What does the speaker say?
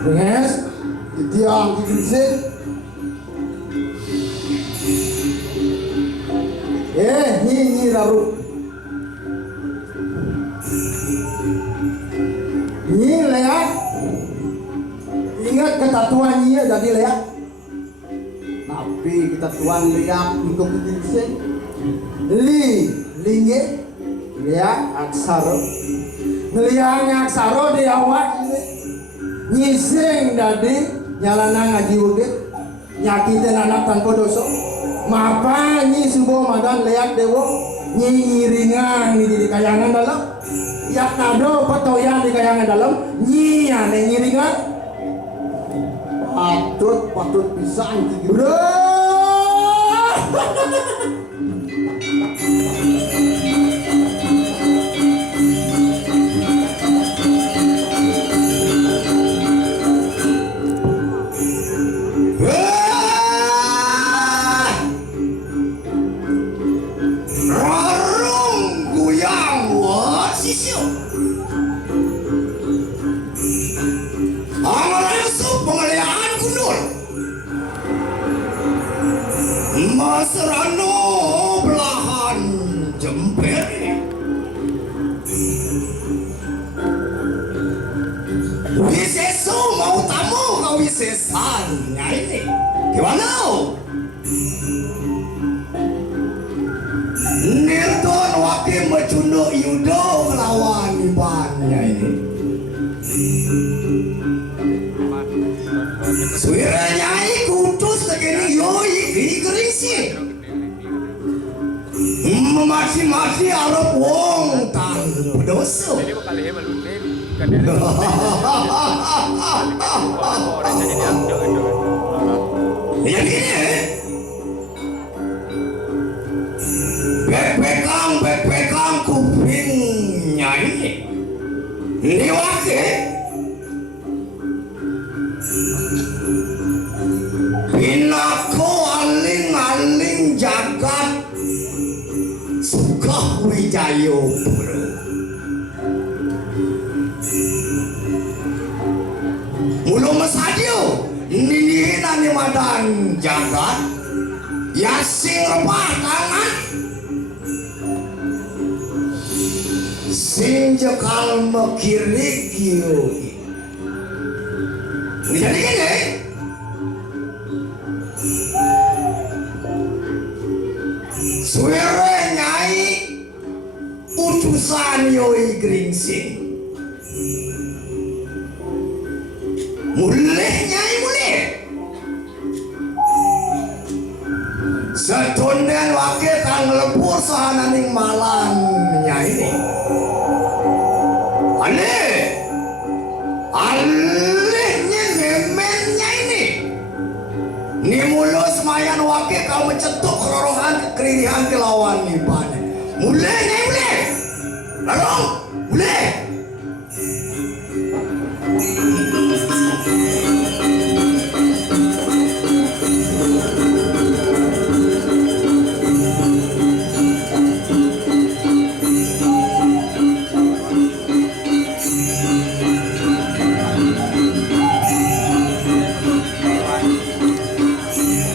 Renges, tiang kikisin. Ini lalu. Ini lihat. Ingat ketatuannya jadi lihat. Tapi ketatuan lihat untuk kikisin. Linge, lihat aksara. Lihat aksara di awal ini. Nyising dadi nyalana ngaji wudit nyakitin anak tanpa dosa mapa nyi subo madan leak dewo nyi iringan di kayangan dalam yak nado petoyan di kayangan dalam nyi ane ngiringan patut bisa anti Serano belahan jemperi Wiseso mau tamu kau wisesannya ini gimana? Nirton wakil mecundo yudo melawan ibannya ini suiranya kutus segini yoi digerisi masih arep wong tan berdosa ya gini bek-bekang kupingnya ini wakil Pinako aling-aling jagat Sukah Wijayo bro Mulu masadio Ninihinan ni madan jagat Yasing repah tangan Sing jekal mekirik yoi Ini jadi gini Suere nyai utusan yoi gringsing mulih nyai mulih setunden wakil kang lepur sahananing malang nyai alihnya memen nyai ini mulus mayan wakil kau mencetuk rorohan keririhan kelawan nih mulai nyai mulai lalu